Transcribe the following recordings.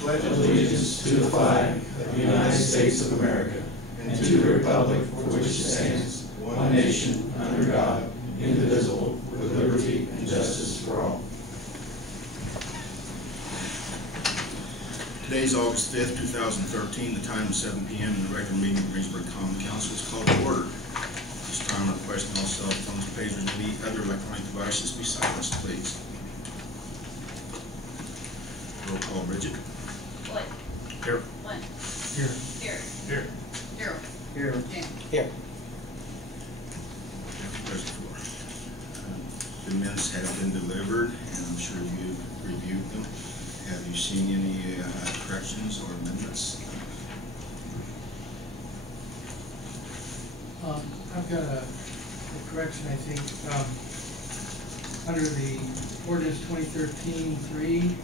pledge allegiance to the flag of the United States of America and to the republic for which it stands, one nation, under God, indivisible, with liberty and justice for all. Today is August 5th, 2013. The time is 7 p.m. and the regular meeting of the Greensburg Common Council is called to order. This time I'm requesting all cell phones, pagers, and any other electronic devices be silenced, please. Roll call, Bridget. Lloyd. Here. Lynn. Here. Derek. Here. Darrel. Here. Dan. Here. There's the floor. The minutes have been delivered, and I'm sure you've reviewed them. Have you seen any corrections or amendments? I've got a correction, I think. Under the ordinance 2013-3,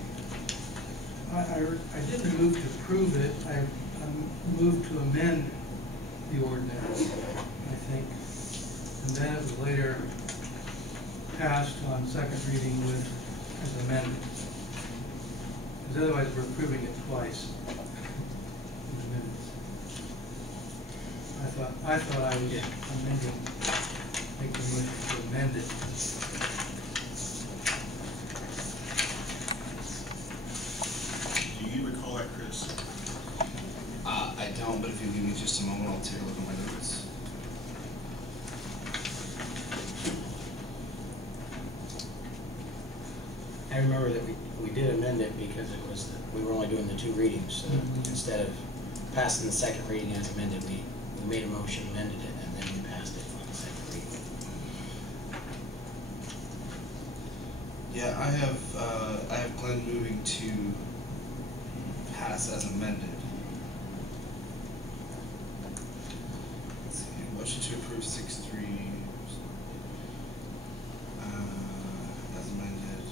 I didn't move to approve it. I moved to amend the ordinance, I think. And then it was later passed on second reading with as amended. Because otherwise we're approving it twice in the minutes. I thought I was amending, making a motion to amend it. Do you recall that, Chris? I don't, but if you give me just a moment, I'll take a look at my notes. I remember that we did amend it because it was we were only doing the two readings. So instead of passing the second reading as amended, we made a motion, amended it, and then we passed it on the second reading. Yeah, I have Glenn moving to pass as amended. Let's see, motion to approve 6.3 as amended.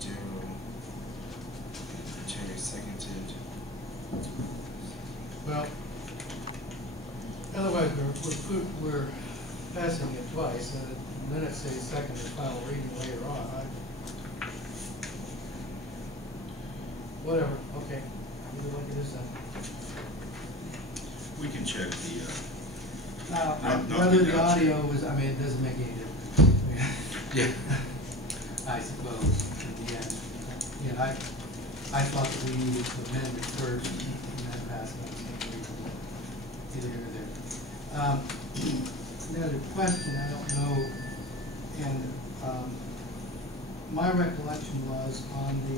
Darrel and Terry seconded. Well, otherwise we're passing it twice, and the minutes say second and final reading later on. Whatever, okay. Either like it is then. We can check the. Whether the audio was, I mean, it doesn't make any difference. Yeah. I suppose, in the end. Yeah, I thought that we needed to amend it first and then pass it on second reading. Either here or there. Another question, I don't know, and my recollection was on the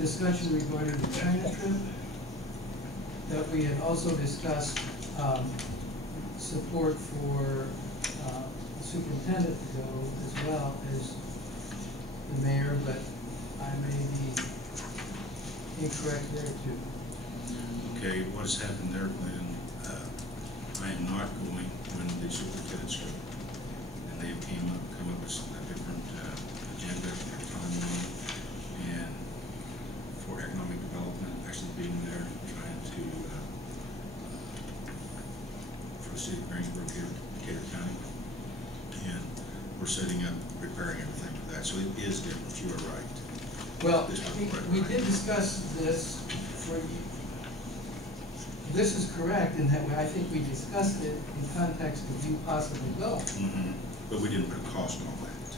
discussion regarding the China trip, that we had also discussed support for the superintendent to go as well as the mayor, but I may be incorrect there too. Okay, what has happened there, Glenn? I am not going when the superintendent's go, and they have come up with a different agenda, timeline, and for economic development, actually being there, trying to for the city of Greensburg here, Decatur County, and we're setting up, preparing everything for that. So it is different. You are right. Well, we did discuss this for. This is correct in that I think we discussed it in context of you possibly go. Mm-hmm. But we didn't put a cost on that.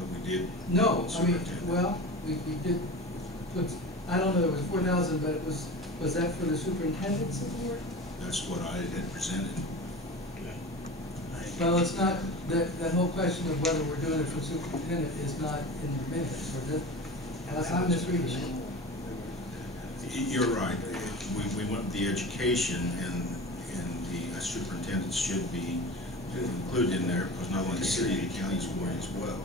But we did. No, I mean, well, we did put, I don't know, it was 4,000, but it was that for the superintendent's award? That's what I had presented. Well, it's not, that whole question of whether we're doing it for superintendent is not in the minutes, or that, unless I'm misreading it. You're right. We went with the education, and the superintendents should be included in there, because not only the city, the county's award as well,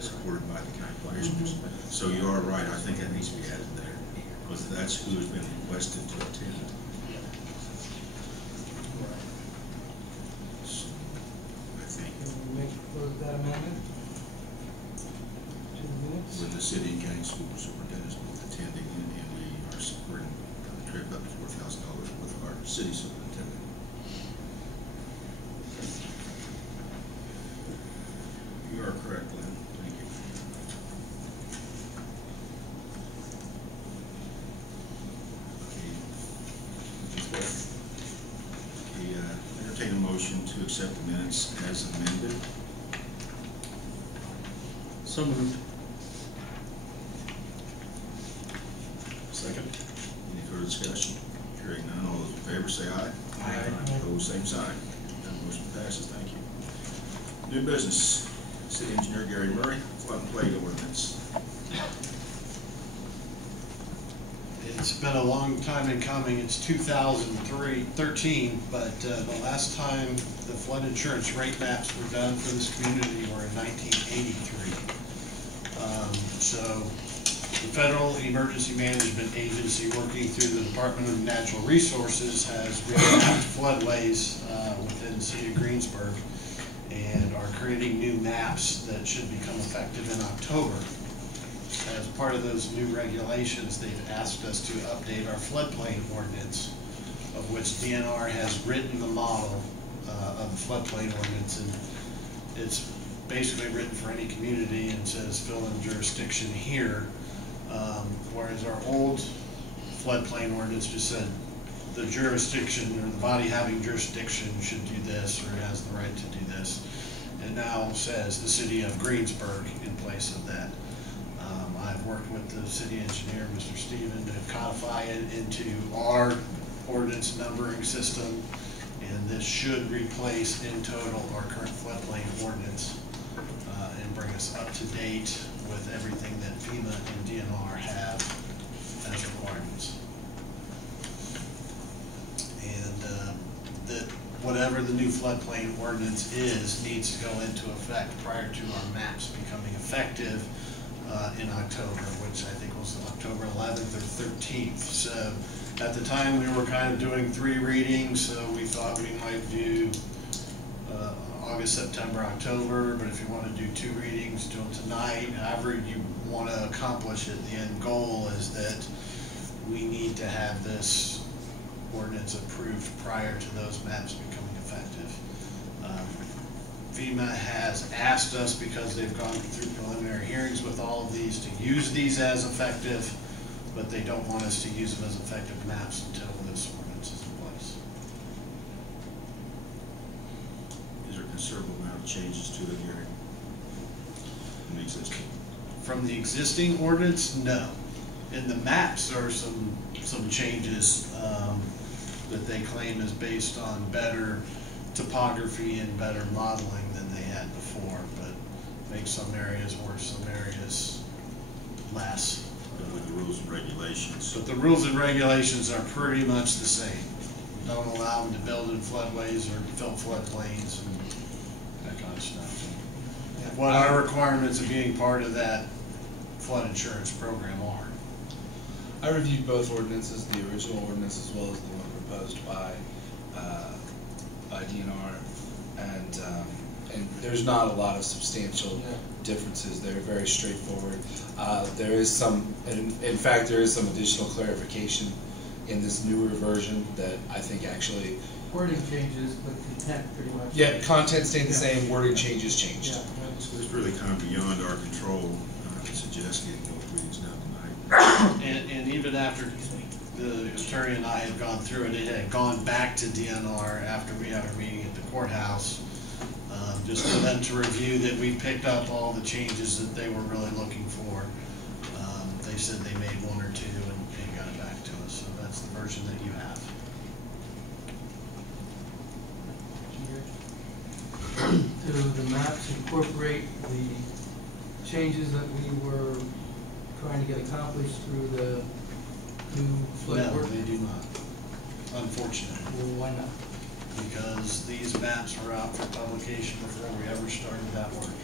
supported by the county commissioners. So you are right. I think that needs to be added there, because that's who has been requested to attend. So, I think Can we make that amendment to the minutes? when the city and county school superintendents both attending, and we are supporting the trip up to $4,000 with our city superintendent. You are correct, Lynn. accept the minutes as amended? So moved. Second. Any further discussion? Hearing none, all those in favor say aye. Aye. Opposed, same sign. That motion passes, thank you. New business, City Engineer Gary Murray, floodplain ordinance. It's been a long time in coming. It's 2013, but the last time the flood insurance rate maps were done for this community were in 1983. So the Federal Emergency Management Agency, working through the Department of Natural Resources, has remapped floodways within the city of Greensburg and are creating new maps that should become effective in October. As part of those new regulations, they've asked us to update our floodplain ordinance, of which DNR has written the model of the floodplain ordinance, and it's basically written for any community and says fill in jurisdiction here, whereas our old floodplain ordinance just said the jurisdiction or the body having jurisdiction should do this or has the right to do this, and now says the city of Greensburg in place of that. I've worked with the city engineer, Mr. Stephen, to codify it into our ordinance numbering system, and this should replace in total our current floodplain ordinance and bring us up to date with everything that FEMA and DNR have as requirements. And that whatever the new floodplain ordinance is needs to go into effect prior to our maps becoming effective in October, which I think was October 11th or 13th. So at the time we were kind of doing 3 readings, so we thought we might do August, September, October, but if you want to do 2 readings, do them tonight. However you want to accomplish it, the end goal is that we need to have this ordinance approved prior to those maps becoming effective. FEMA has asked us, because they've gone through preliminary hearings with all of these, to use these as effective, but they don't want us to use them as effective maps until this ordinance is in place. Is there a considerable amount of changes to it here in the existing? From the existing ordinance, no. In the maps, there are some changes that they claim is based on better topography and better modeling than they had before, but makes some areas worse, some areas less. With the rules and regulations. But the rules and regulations are pretty much the same. Don't allow them to build in floodways or fill floodplains and that kind of stuff. What our requirements of being part of that flood insurance program are. I reviewed both ordinances, the original ordinance as well as the one proposed by DNR, and there's not a lot of substantial differences. They're very straightforward. There is some, in fact, there is some additional clarification in this newer version that I think actually. Wording changes, but content pretty much. Yeah, content staying the same, wording changes changed. Yeah. It's really kind of beyond our control to suggest getting those readings done tonight. And even after the attorney and I had gone through it, it had gone back to DNR after we had our meeting at the courthouse, just for them to review that we picked up all the changes that they were really looking for. They said they made 1 or 2 and got it back to us, so that's the version that you have. Do the maps incorporate the changes that we were trying to get accomplished through the new flood No, work? they do not, unfortunately. Well, why not? Because these maps were out for publication before we ever started that work.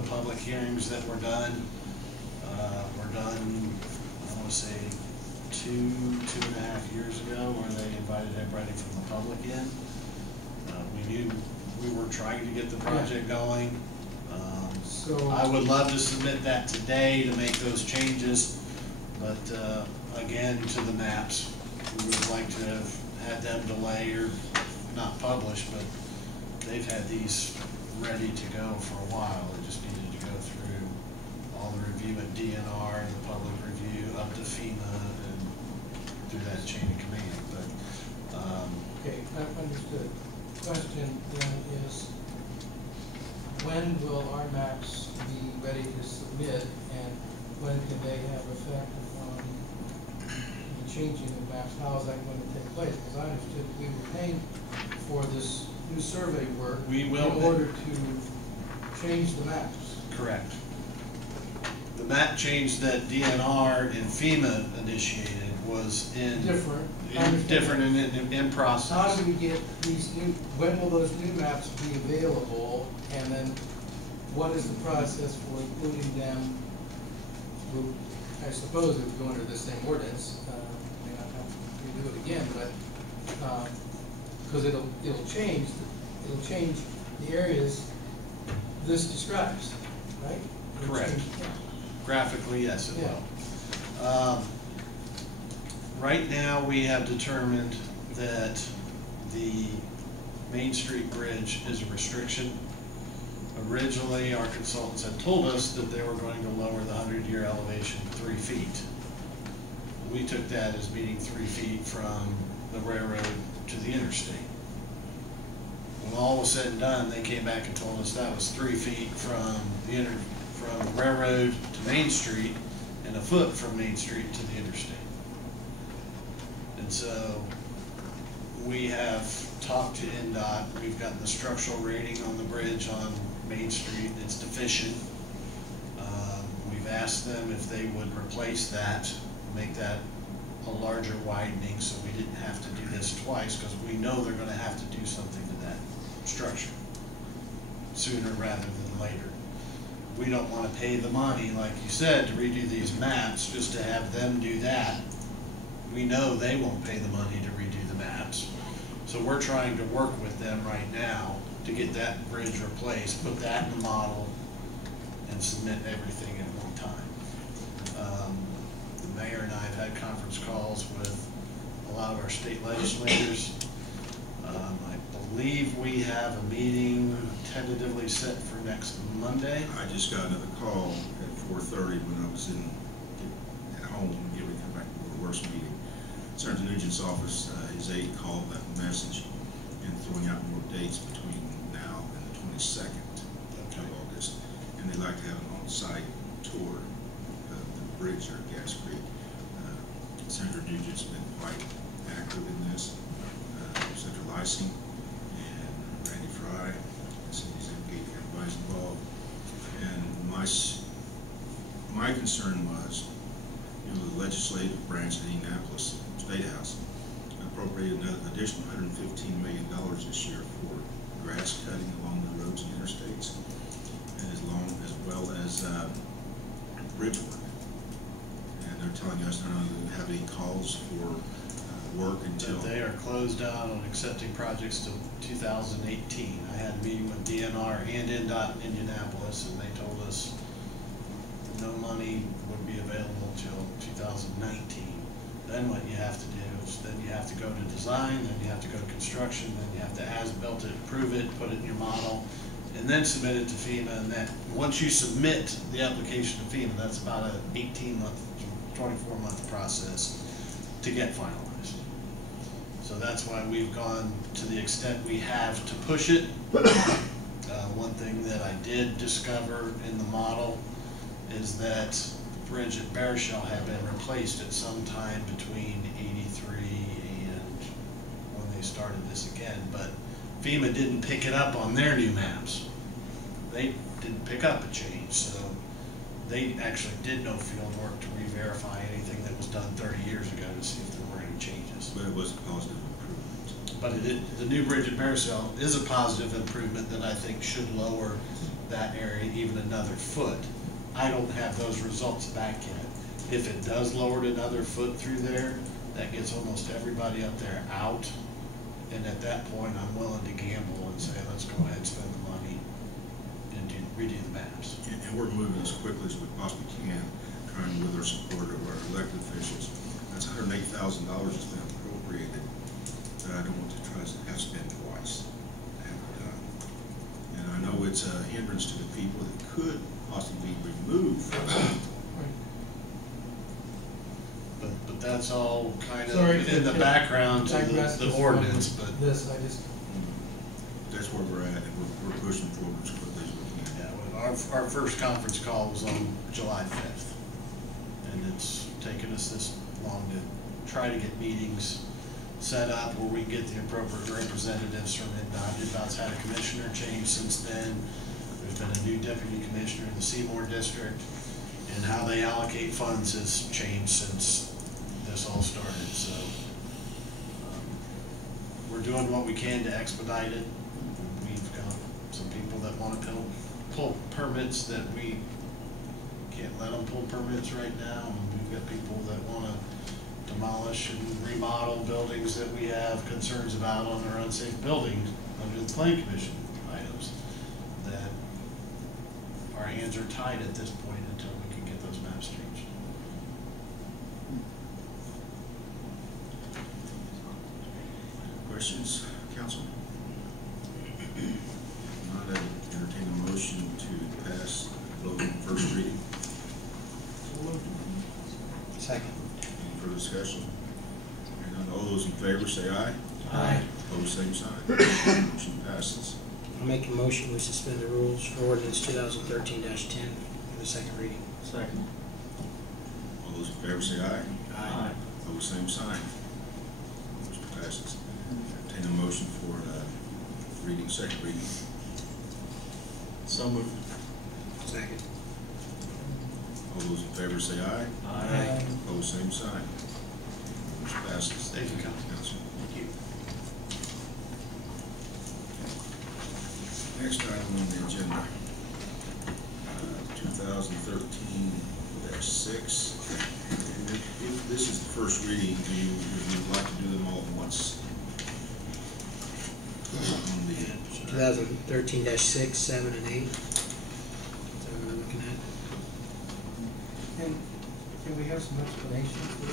The public hearings that were done, I want to say 2.5 years ago, where they invited everybody from the public in. We knew we were trying to get the project going. So I would love to submit that today to make those changes, but again, to the maps, we would like to have had them delay or not published, but they've had these ready to go for a while. They just needed to go through all the review at DNR and the public review up to FEMA and through that chain of command. But okay, I've understood. question then is, when will our maps be ready to submit, and when can they have effect on the changing of maps? How is that going to take place? Because I understood we were paying for this new survey work We will in order to change the maps. Correct. The map change that DNR and FEMA initiated was Different. I understand different that. in process. How do we get these new, when will those new maps be available? And then what is the process for including them? Well, I suppose it would go under the same ordinance, may not have to do it again, but, because it'll change the areas this describes, right? It'll Correct. change, yeah. Graphically, yes, it Yeah. will. Right now, we have determined that the Main Street Bridge is a restriction. Originally, our consultants had told us that they were going to lower the 100-year elevation 3 feet. We took that as being 3 feet from the railroad to the interstate. When all was said and done, they came back and told us that was 3 feet from the railroad to Main Street and a foot from Main Street to the interstate. And so we have talked to NDOT. We've gotten the structural rating on the bridge on Main Street. It's deficient. We've asked them if they would replace that, make that a larger widening so we didn't have to do this twice, because we know they're going to have to do something to that structure sooner rather than later. We don't want to pay the money, like you said, to redo these maps just to have them do that. We know they won't pay the money to redo the maps. So we're trying to work with them right now to get that bridge replaced, put that in the model, and submit everything at one time. The mayor and I have had conference calls with a lot of our state legislators. I believe we have a meeting tentatively set for next Monday. I just got another call at 4:30 when I was at home getting ready to come back to the worst meeting. Senator Nugent's office, his aide called that message and throwing out more dates between now and the 22nd of August. And they'd like to have an on-site tour of the bridge or Gas Creek. Senator Nugent's been quite active in this. Senator Lysing and Randy Fry, Cindy's MP, everybody's involved. And my concern was, the legislative branch of Indianapolis State House appropriated an additional $115 million this year for grass cutting along the roads and interstates, and as well as bridge work. And they're telling us they're not going to have any calls for work until They are closed out on accepting projects till 2018. I had a meeting with DNR and NDOT in Indianapolis, and they told us no money would be available till 2019. Then what you have to do is then you have to go to design, then you have to go to construction, then you have to as-built it, approve it, put it in your model, and then submit it to FEMA. And that once you submit the application to FEMA, that's about an 18-month, 24-month process to get finalized. So that's why we've gone to the extent we have to push it. One thing that I did discover in the model is that the bridge at Bear Shell had been replaced at some time between '83 and when they started this again, but FEMA didn't pick it up on their new maps. They didn't pick up a change, so they actually did no field work to re-verify anything that was done 30 years ago to see if there were any changes. but it was a positive improvement. But the new bridge at Bear Shell is a positive improvement that I think should lower that area even another foot. I don't have those results back yet. If it does lower it another foot through there, that gets almost everybody up there out. And at that point, I'm willing to gamble and say, let's go ahead and spend the money and redo the maps. And we're moving as quickly as we possibly can, trying with our support of our elected officials. That's $108,000 that's been appropriated that I don't want to try to have spent twice. And I know it's a hindrance to the people that could possibly be removed from it. But that's all kind Sorry, of in the background to digress the just ordinance. one But This, I just, that's where we're at, and we're pushing forward as quickly as we can. Yeah, well, our first conference call was on July 5th, and it's taken us this long to try to get meetings set up where we can get the appropriate representatives from INDOT. INDOT's had a commissioner change since then. There's been a new deputy commissioner in the Seymour district, and how they allocate funds has changed since this all started. So we're doing what we can to expedite it. We've got some people that want to pull permits that we can't let them pull permits right now. And we've got people that want to demolish and remodel buildings that we have concerns about on our unsafe buildings under the Plan Commission items, that our hands are tied at this point until we can get those maps changed. Questions, council? Not, I entertain a motion to pass vote on first reading. Second. Any further discussion? Hearing none, all those in favor say aye. Aye. Opposed, same sign. Motion passes. I'll make a motion, we suspend the rules for ordinance 2013-10 for the second reading. Second. All those in favor say aye. Aye. Opposed, same sign. Motion passes. Entertain a motion for reading, second reading. So moved. Second. All those in favor say aye. Aye. Opposed, same sign. Motion passes. Thank you, Council. Thank you. Next item on the agenda, 2013-6. If this is the first reading, would you like to do them all at once? On the 2013-6, 7, and 8. Is that what we're looking at? Can we have some explanation for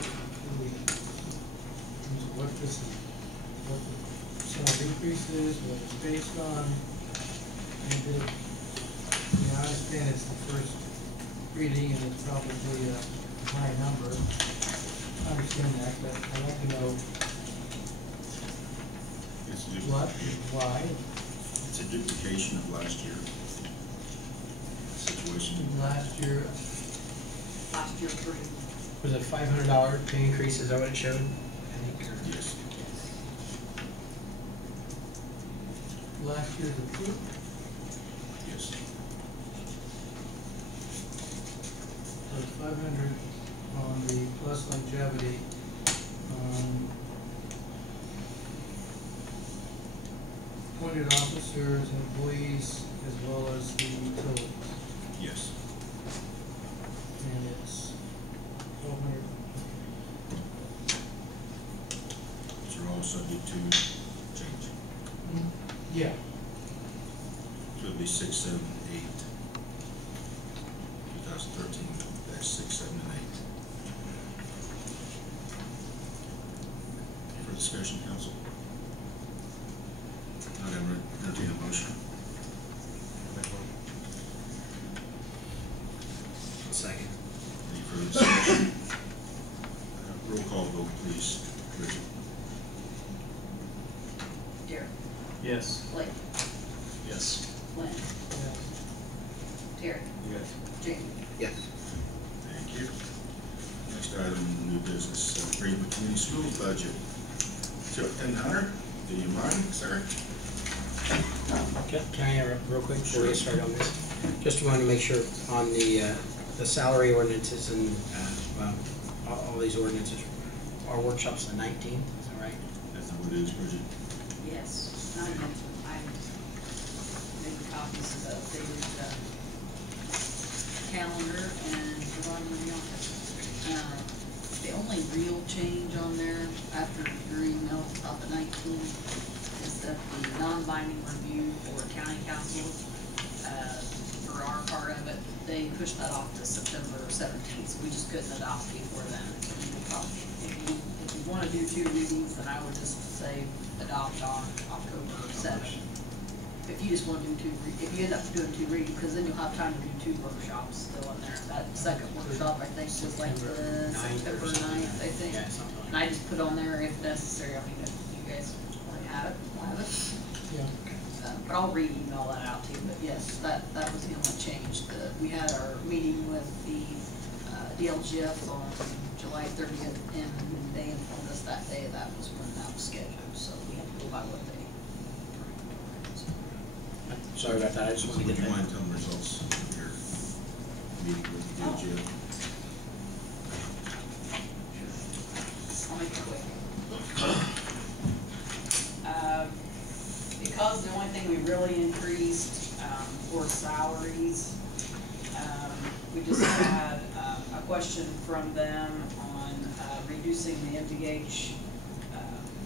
what the percent increase is, what it's based on? And I understand it's the first reading and it's probably a high number. I understand that, but I'd like to know what, why. It's a duplication of last year situation. Last year, Was it $500 pay increase, is that what it showed? I think, or Yes. last year's approved. Yes. So it's 500 on the plus longevity. Appointed officers, employees, as well as the utilities. Yes. And it's 1,200. These are all subject to change. Yeah. So it'll be 6, 7, 8. 2013-6, 7, and 8. For discussion, council. Not entertain a motion. second. Any further discussion? Roll call vote, please. Richard. Darrel. Yes. Blake. Yes. Lynn. Yes. Terry. Yes. Jamie. Yes. Thank you. Next item, new business, Greensburg Community School budget. Superintendent Hunter, do you mind, sir? Can I, real quick, before we get started on this, just wanted to make sure on the salary ordinances and, all these ordinances, our workshop's the 19th, is that right? That's not what it is, Bridget. Yes. I made copies of the updated calendar and provided in the office. The only real change on there after your email about the 19th is that the non-binding review for county council, for our part of it, they pushed that off to September 17th, so we just couldn't adopt before then. If you want to do 2 readings, then I would just say adopt on October 7th. If you just want to do if you end up doing 2 readings, because then you'll have time to do 2 workshops still in there. That second workshop, I think, was like the September 9th, I think. Yeah, something like And I just put on there if necessary. I mean, if you guys want to have it, we'll have it. Yeah. but I'll re-email that out to you, but yes, that was the only change. We had our meeting with the DLGF on July 30th, and they informed us that day that was when that was scheduled, so we have to go by what they. Sorry about that, I just wanted to Would get you that. mind telling the results of your meeting with the DLGF? I'll make it quick. Because the only thing we really increased were salaries, we just had a question from them on reducing the MVH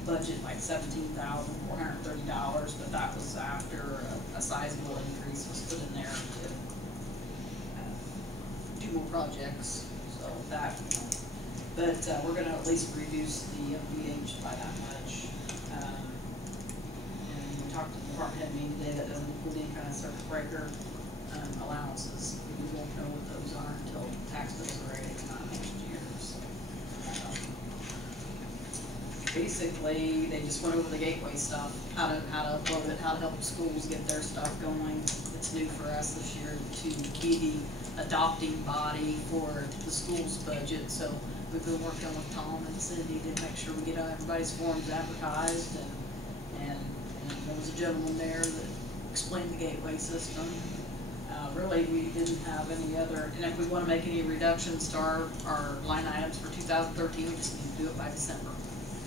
budget like $17,430, but that was after a sizable increase was put in there to do more projects, so that, but we're gonna at least reduce the MVH by that much. And we talked to the department head meeting today, that doesn't include any kind of circuit breaker allowances. We won't know what those are until tax bills are ready next year, so. Basically, they just went over the gateway stuff, how to upload it, how to help schools get their stuff going. It's new for us this year to be the adopting body for the school's budget, so we've been working with Tom and Cindy to make sure we get everybody's forms advertised, and there was a gentleman there that explained the gateway system. Really, we didn't have any other, and if we want to make any reductions to our line items for 2013, we just need to do it by December.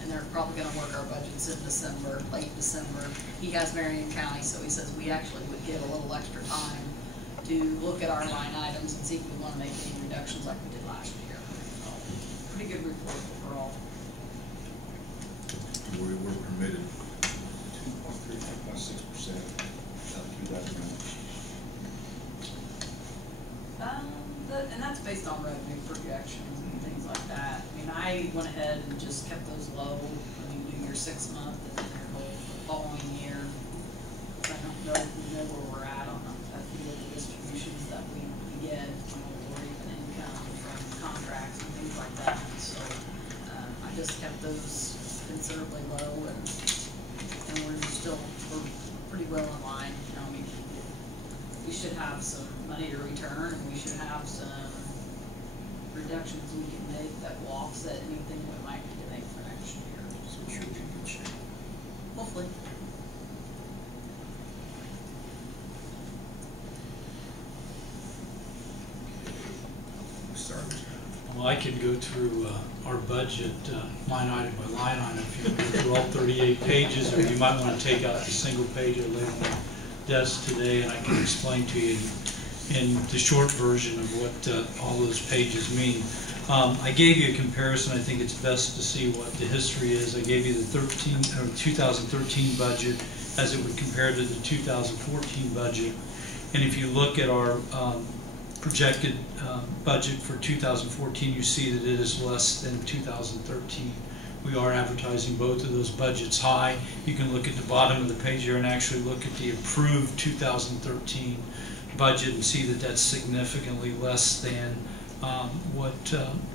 And they're probably going to work our budgets in December, late December. He has Marion County, so he says we actually would get a little extra time to look at our line items and see if we want to make any reductions like we did last year. So, pretty good report overall. We were permitted 2.6% of 2009. And that's based on revenue projections and things like that. I mean, I went ahead and just kept those low when you do your 6 month and then your whole following year. I don't know if we know where we're at on a few of the distributions that we get, or even income from contracts and things like that. So I just kept those considerably low, and we're pretty well in line. You know, we should have some money to return, and we should have some reductions we can make that will offset anything we might need to make for next year. so we should be in good shape. Hopefully. Started. Well, I can go through our budget line item by line item if you go through all 38 pages, or you might want to take out the single page I laid on the desk today, and I can explain to you in the short version of what all those pages mean. I gave you a comparison. I think it's best to see what the history is. I gave you the 2013 budget as it would compare to the 2014 budget. And if you look at our projected budget for 2014, you see that it is less than 2013. We are advertising both of those budgets high. You can look at the bottom of the page here and actually look at the approved 2013 budget and see that that's significantly less than what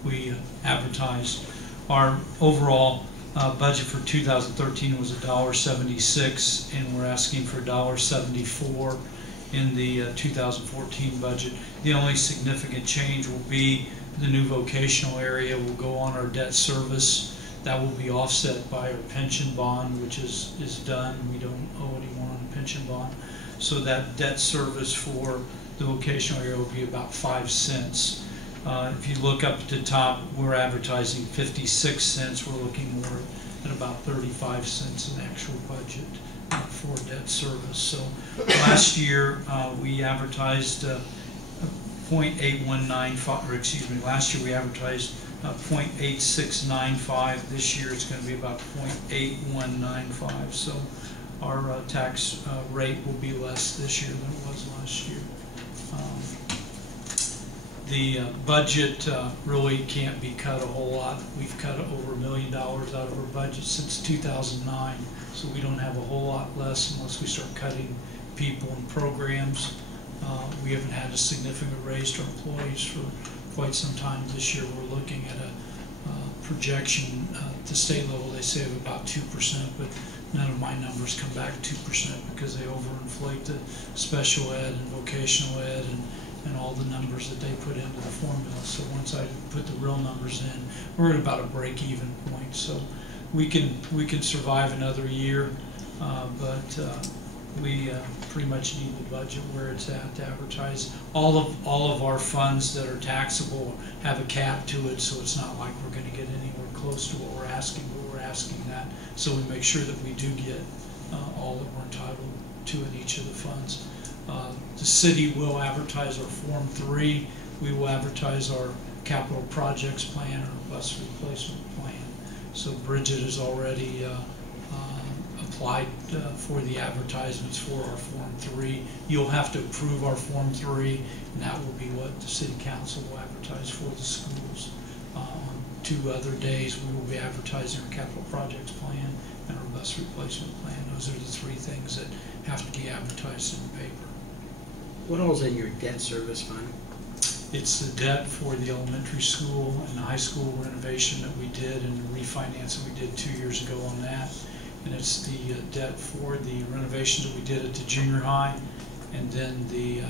we advertised. Our overall budget for 2013 was $1.76, and we're asking for $1.74 in the 2014 budget. The only significant change will be the new vocational area will go on our debt service. That will be offset by our pension bond, which is done. We don't owe anyone on a pension bond. So that debt service for the vocational area will be about 5 cents. If you look up at the top, we're advertising 56 cents. We're looking more at about 35 cents in actual budget for debt service. So last year we advertised 0.8195, or excuse me, last year we advertised 0.8695. This year it's going to be about 0.8195. So our tax rate will be less this year than it was last year. The budget really can't be cut a whole lot. We've cut over $1 million out of our budget since 2009, so we don't have a whole lot less unless we start cutting people and programs. We haven't had a significant raise to our employees for quite some time. This year we're looking at a projection at the state level, they say of about 2%, but none of my numbers come back 2% because they overinflate the special ed and vocational ed and all the numbers that they put into the formula. So once I put the real numbers in, we're at about a break-even point. So we can survive another year, but we pretty much need the budget where it's at to advertise. All of our funds that are taxable have a cap to it, so it's not like we're going to get anywhere close to what we're asking, but we're asking that so we make sure that we do get all that we're entitled to in each of the funds. The city will advertise our Form 3. We will advertise our capital projects plan, our bus replacement plan. So Bridget has already applied for the advertisements for our Form 3. You'll have to approve our Form 3, and that will be what the City Council will advertise for the schools. On 2 other days, we will be advertising our capital projects plan and our bus replacement plan. Those are the 3 things that have to be advertised in the paper. What all's in your debt service fund? It's the debt for the elementary school and the high school renovation that we did and the refinance that we did 2 years ago on that. And it's the debt for the renovations that we did at the junior high, and then the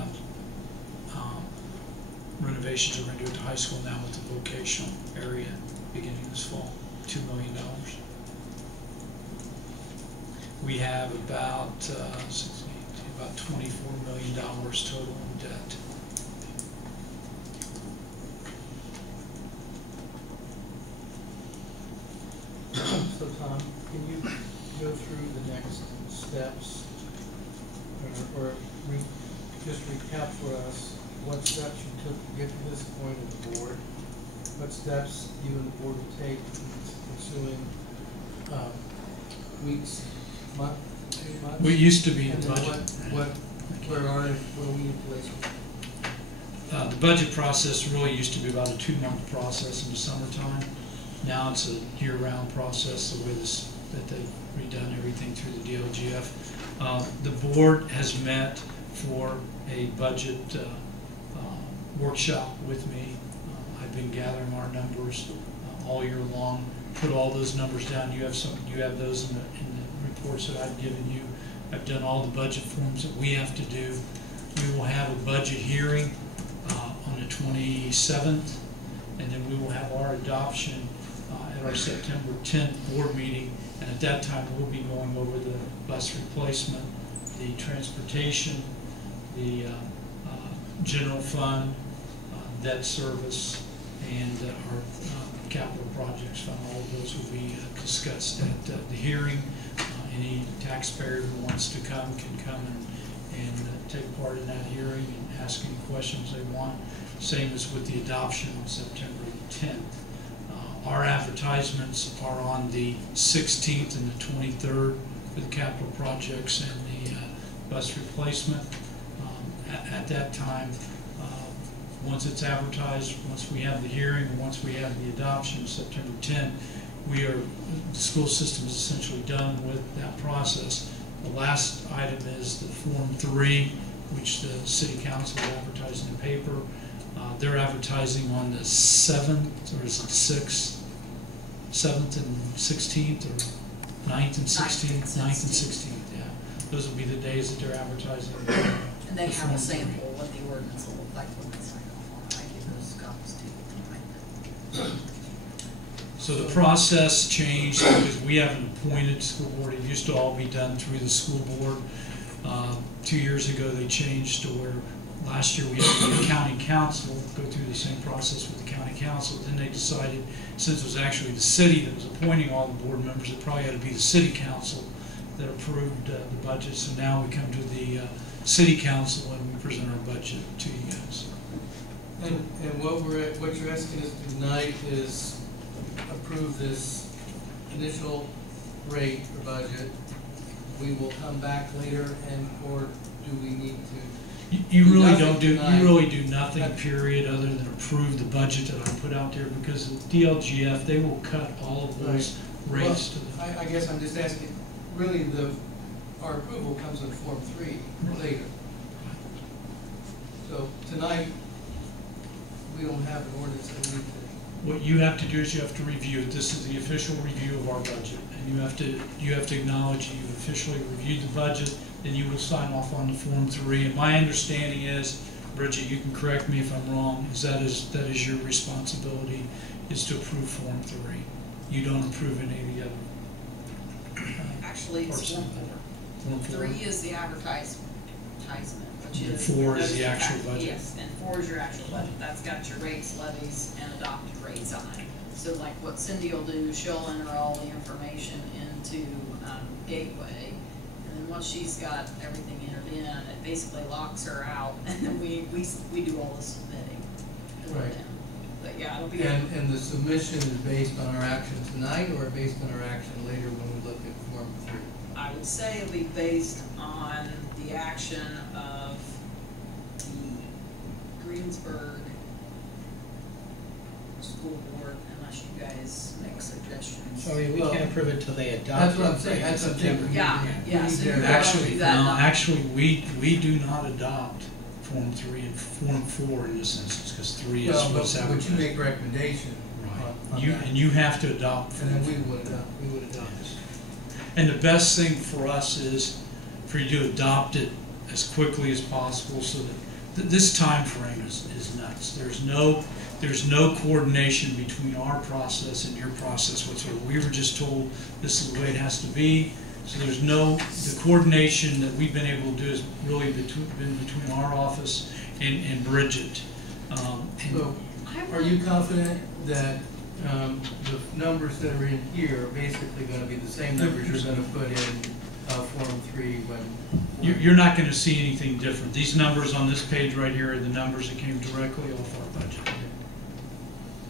renovations that we're going to do at the high school now with the vocational area beginning this fall, $2 million. We have about $24 million total in debt. So Tom, can you go through the next steps, or just recap for us what steps you took to get to this point of the board, what steps you and the board will take in ensuing weeks, month, 2 months? We used to be in and the budget. Where are we in place? The budget process really used to be about a 2-month process in the summertime. Now it's a year-round process, the way that they've redone everything through the DLGF. The board has met for a budget workshop with me. I've been gathering our numbers all year long. Put all those numbers down. You have those in the reports that I've given you. I've done all the budget forms that we have to do. We will have a budget hearing on the 27th, and then we will have our adoption at our September 10th board meeting, and at that time we'll be going over the bus replacement, the transportation, the general fund, debt service, and our capital projects fund. All of those will be discussed at the hearing. Any taxpayer who wants to come can come and take part in that hearing and ask any questions they want. Same as with the adoption on September 10th. Our advertisements are on the 16th and the 23rd for the capital projects and the bus replacement. At that time, once it's advertised, once we have the hearing, and once we have the adoption, September 10th, the school system is essentially done with that process. The last item is the Form 3, which the City Council will advertise in the paper. They're advertising on the 7th, or is it 6th? 7th and 16th, or 9th and 16th? 9th and 16th, yeah. Those will be the days that they're advertising. And they have a sample of what the ordinance will look like when they sign off on it. I give those copies to you tonight. So the process changed because we have an appointed school board. It used to all be done through the school board. 2 years ago they changed to where last year we had the county council go through the same process with the county council. Then they decided, since it was actually the city that was appointing all the board members, it probably had to be the city council that approved the budget. So now we come to the city council and we present our budget to you guys. And what you're asking us tonight is approve this initial rate for budget. We will come back later, or do we need to? You really don't do. You really do nothing, period, other than approve the budget that I put out there, because the DLGF, they will cut all of those rates to the. I guess I'm just asking. Really, our approval comes in Form 3 later. So tonight we don't have an ordinance that we need to what you have to do is you have to review it. This is the official review of our budget. And you have to acknowledge you've officially reviewed the budget, then you will sign off on the Form 3. And my understanding is, Bridget, you can correct me if I'm wrong, that is your responsibility, is to approve Form 3. You don't approve any of the other. Actually, it's Form 1 4. 3 is the advertisement, which And is. 4 is the notice of actual fact. budget. Yes, and 4 is your actual budget. That's got your rates, levies, and adopted rates on it. So like what Cindy will do, she'll enter all the information into Gateway. And then once she's got everything entered in, it basically locks her out. And then we do all the submitting. Right. But yeah, it'll be. And the submission is based on our action tonight or based on our action later when we look at Form 3? I would say it'll be based on the action of the Greensburg School Board, unless you guys make suggestions. So I mean, we Well, can't approve it till they adopt it. That's what I'm saying, right, in that's what I'm September. thinking. Yeah, so you're Actually, gonna do that. no, actually, we do not adopt Form 3 and Form 4 in this instance, because 3 is Well, what's but advertised. you make recommendation on You, that. and you have to adopt. And then Form we 4. would adopt it. And the best thing for us is for you to adopt it as quickly as possible, so that this time frame is nuts. There's no coordination between our process and your process whatsoever. We were just told this is the way it has to be. So there's the coordination that we've been able to do has really been between our office and Bridget. So, are you confident that the numbers that are in here are basically gonna be the same numbers you're gonna put in Form 3 when? You're not going to see anything different. These numbers on this page right here are the numbers that came directly off our budget.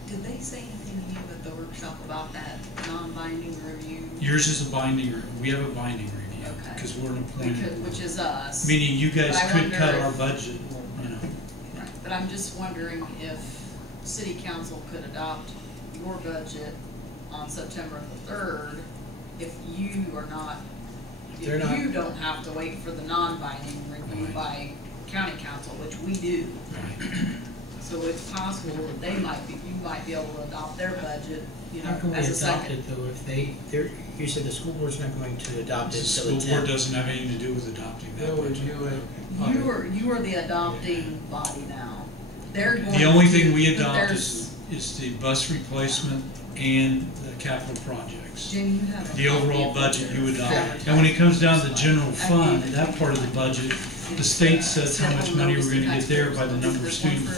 Did they say anything to you at the workshop about that non-binding review? Yours is a binding, we have a binding review, Okay. because we're an appointed. Which is us. Meaning you guys But I could wonder cut if- our budget, you know. Right, but I'm just wondering if city council could adopt your budget on September the 3rd, if you are not, They're not- if you don't have to wait for the non-binding review Right. by county council, which we do. Right. So it's possible that you might be able to adopt their budget, you know, How can we as a adopt second. it though if you said the school board's not going to adopt The it till school the board 10th? doesn't have anything to do with adopting that They'll budget. review it. You are the adopting body now. They're going The only to- thing we but adopt there's- is the bus replacement and the capital projects. Jim, you have a The copy overall of budget you adopt. advertising. And when it comes down to the general fund, that part of the budget, the state sets how much money we're gonna get there by the number of students.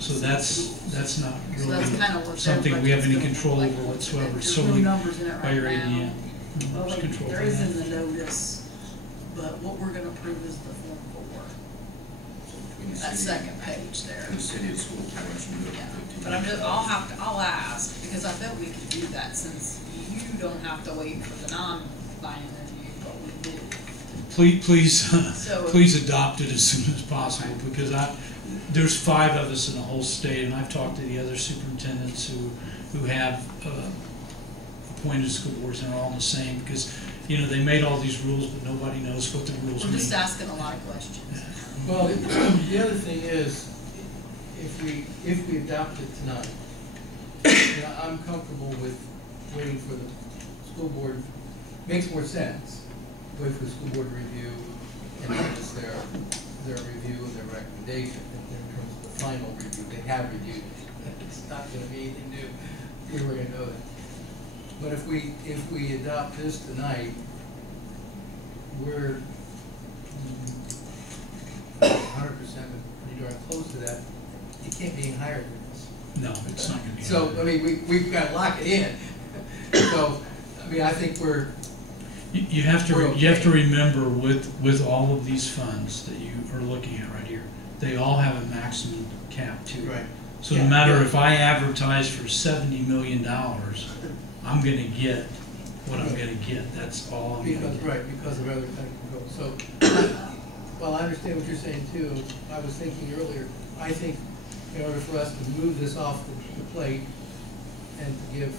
So that's not So that's kind of really what something we have any their budget's control gonna over look like. whatsoever, There's solely no numbers in it by right your now. ADM. Well, There's control there over is that. in the notice, but what we're gonna approve is the Form 4. Between the That city- second page there. And the city and school boards, we do Yeah, 15. but I'll ask, because I bet we could do that since you don't have to wait for the non-binding review, but we do. Please, So- please adopt it as soon as possible, because there's 5 of us in the whole state, and I've talked to the other superintendents who have appointed school boards, and they're all the same, because, you know, they made all these rules, but nobody knows what the rules We're mean. just asking a lot of questions. Well, the other thing is, if we adopt it tonight, you know, I'm comfortable with waiting for the school board, makes more sense, wait for the school board to review, and then it's their review and their recommendation in terms of the final review. They have reviewed it, it's not gonna be anything new, we were gonna know that. But if we adopt this tonight, we're 100% pretty darn close to that. It can't be any higher than this. No, it's not gonna be. So, I mean, we've got to lock it in. So, I mean, I think we're, You have to, We're you have to okay. remember with all of these funds that you are looking at right here, they all have a maximum cap too. right. So Yeah, no matter yeah. if I advertise for $70 million, I'm gonna get what I'm gonna get, that's all I'm gonna Because, get. right, because of other kind of control. So, well, I understand what you're saying too. I was thinking earlier, I think in order for us to move this off the plate and to give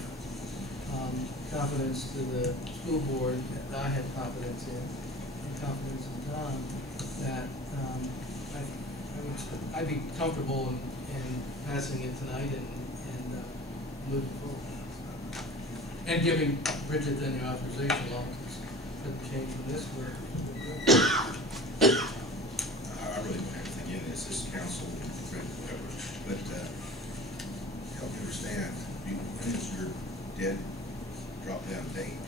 confidence to the school board that I have confidence in, and confidence in Tom, that I'd be comfortable in passing it tonight and move it forward. And giving Bridget then the authorization along with the change from this where. I really don't have anything in this. This council, whatever. But help me understand. When is your dead drop-down date?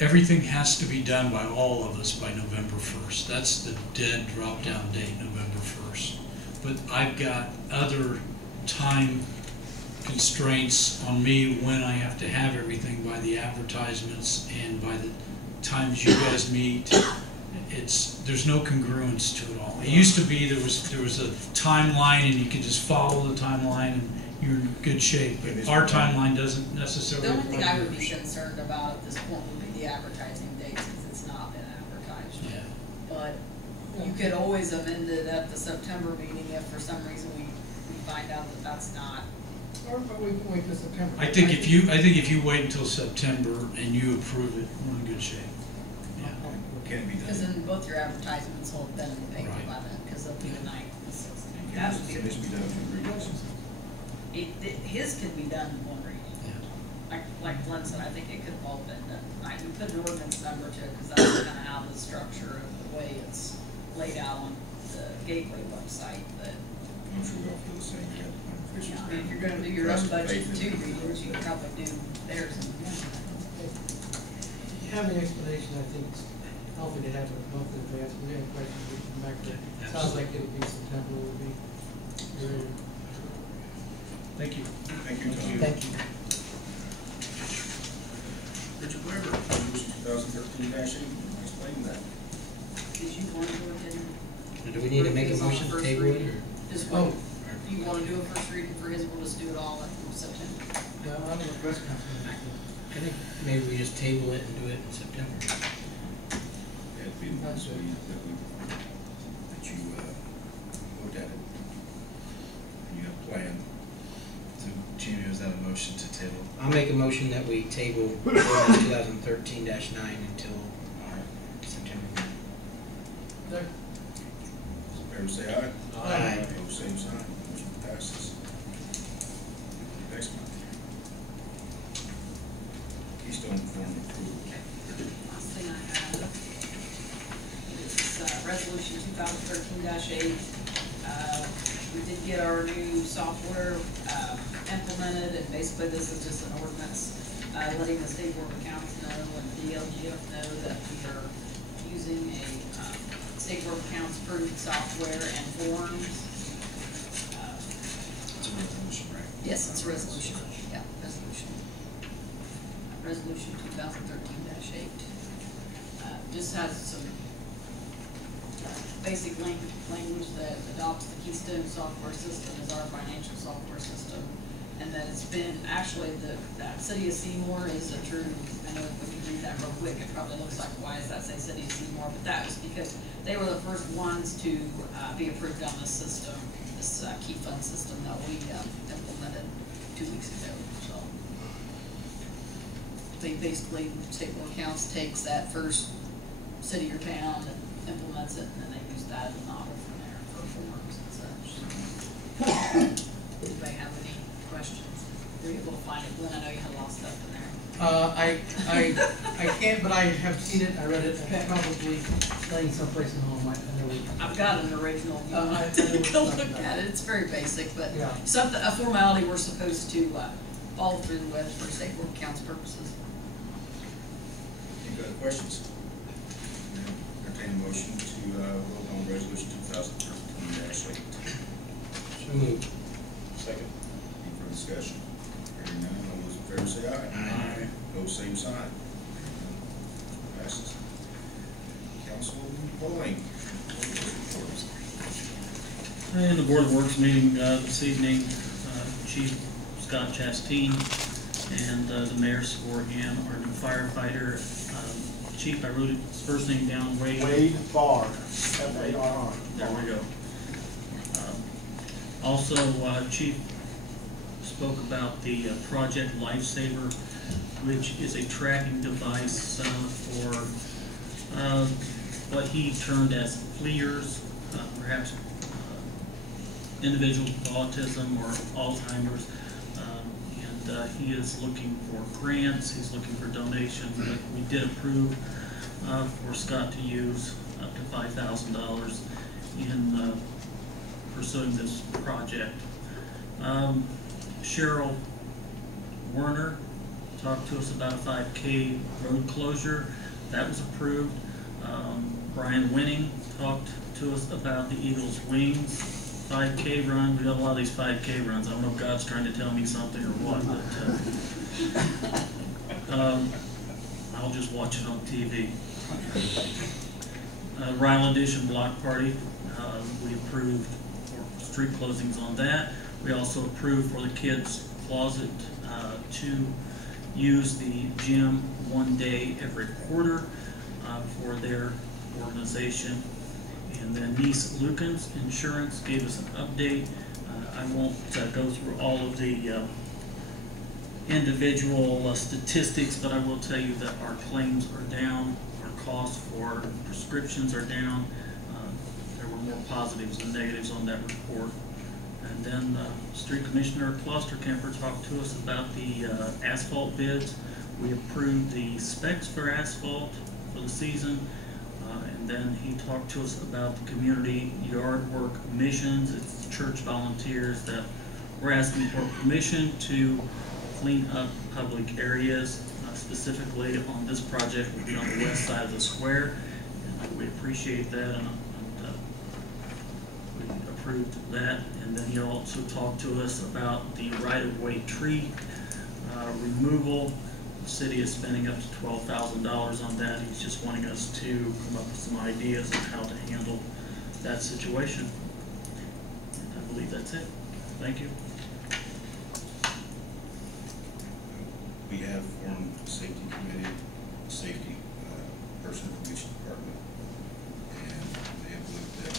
Everything has to be done by all of us by November 1st. That's the dead drop-down date, November 1st. But I've got other time constraints on me when I have to have everything by the advertisements and by the times you guys meet. There's no congruence to it all. It used to be there was a timeline and you could just follow the timeline and you're in good shape. But our timeline doesn't necessarily. The only thing I would be concerned about at this point would be the advertising dates, because it's not been advertised. Yeah. But you could always amend it at the September meeting if for some reason we find out that that's not. Or we can wait till September. I think if you wait until September and you approve it, we're in good shape. Yeah. Can it be Because done? then both your advertisements will have been in the paper Right. by then, because they'll be the 9th and the 6th. Can That would this be done in 2 readings? His could be done in one reading. Yeah. Like Glenn said, I think it could have all been done. We put an ordinance number to it, because that's kind of how the structure of the way it's laid out on the Gateway website, but. I'm sure we all feel the same. We have officials. I mean, if you're gonna do your own budget in 2 readings, you can probably do theirs in one. You have the explanation, I think it's healthy to have it a month in advance. If we have questions, we can come back to it. Sounds like it'll be September, will be. Thank you. Thank you, Tom. Thank you. Richard Weber, resolution 2013-8, explain that. Did you want to go ahead and? Do we need to make a It's on motion to first table reading. it, or? Just Oh. wait. You want to do a first reading for his, we'll just do it all in September. Yeah, I don't know what press conference. I think maybe we just table it and do it in September. It'd be nice that you looked at it. And you have a plan. So, Jamie, was that a motion to table? I'll make a motion that we table ordinance 2013-9 until our September meeting. There. Fair to say aye? Aye. Opposed, same sign. Motion passes. Next one. Keystone form approval. Last thing I have is resolution 2013-8. We did get our new software implemented, and basically this is just an ordinance letting the state board of accounts know and DLGF know that we are using a state board of accounts approved software and forms. It's a resolution, right? Yes, it's a resolution. Yeah, resolution. Resolution 2013-8. Just has some basic language that adopts the Keystone software system as our financial software system. And that it's been, actually, that City of Seymour is a true, I know if we can read that real quick, it probably looks like, why does that say City of Seymour? But that was because they were the first ones to be approved on this system, this key fund system that we implemented 2 weeks ago, so. They basically, state board accounts takes that first city or town and implements it, and then they use that as a model from there for forms and such. Anybody have any questions? Were you able to find it? Glenn, I know you had a lot of stuff in there. I can't, but I have seen it, I read it, it's probably laying someplace at home, I know we. I've got an original, if you I want know to what take a you're look talking about. at it, it's very basic, but Yeah. something, a formality we're supposed to follow through with for state board accounts purposes. Any other questions? Entertain a motion to vote on resolution 2013-8. So moved. Second. Any further discussion? Hearing none, all those in favor say aye. Aye. Opposed, same sign. Passes. Councilman Poling. In the Board of Works meeting this evening, Chief Scott Chasteen and the mayor swore in our new firefighter. Chief, I wrote his first name down, Wade. Wade Barr, F-A-R-R. There we go. Also, Chief spoke about the Project Lifesaver, which is a tracking device for what he termed as fleers, perhaps individuals with autism or Alzheimer's, and and he is looking for grants, he's looking for donations, but we did approve for Scott to use up to $5,000 in pursuing this project. Cheryl Werner talked to us about a 5K road closure. That was approved. Brian Winning talked to us about the Eagles Wings 5K run. We have a lot of these 5K runs. I don't know if God's trying to tell me something or what, but I'll just watch it on TV. Ryland Edition Block Party, we approved for street closings on that. We also approved for the kids' closet to use the gym one day every quarter for their organization. And then Niece Lukens Insurance gave us an update. I won't go through all of the individual statistics, but I will tell you that our claims are down, our costs for prescriptions are down. There were more positives than negatives on that report. And then Street Commissioner Klosterkemper talked to us about the asphalt bids. We approved the specs for asphalt for the season. And then he talked to us about the community yard work missions. It's church volunteers that we're asking for permission to clean up public areas. Specifically on this project will be on the west side of the square. And we appreciate that, and we approved that. And then he also talked to us about the right-of-way tree removal. The city is spending up to $12,000 on that. He's just wanting us to come up with some ideas on how to handle that situation. And I believe that's it. Thank you. We have formed a safety committee, safety person from each department, and they have looked at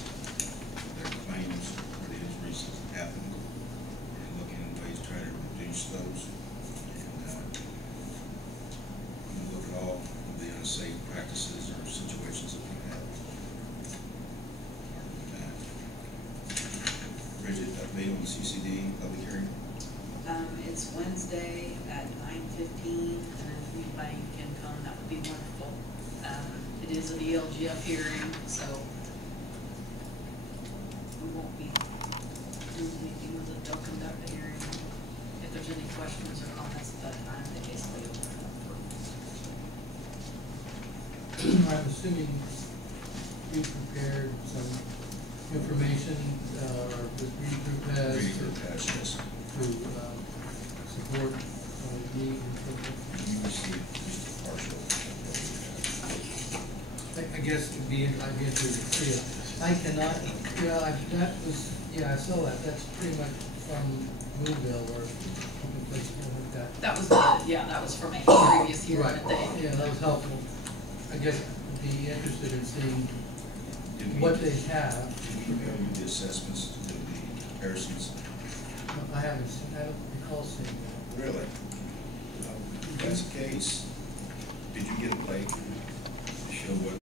their claims for the injuries that happened and looking at ways to try to reduce those. Look at all of the unsafe practices or situations that we have. Bridget, update on the CCD public hearing? It's Wednesday at 9:15, and if anybody can come, that would be wonderful. It is an ELGF hearing, so we won't be doing anything with it. They'll conduct the hearing. If there's any questions or comments at that time, they basically open it up for. I'm assuming you prepared some information, or the Green Group has Yes. to support need and so forth. You received just a partial. I guess it'd be, I'd be interested to see it. I cannot, I saw that. That's pretty much from Moville or someplace like that. That was, that was from a previous hearing Right. that they. Yeah, that was helpful. I guess I'd be interested in seeing Did what they have. Did we email you the assessments, the comparisons? I haven't seen, I don't recall seeing that. Really? If that's the case, did you get a plate to show what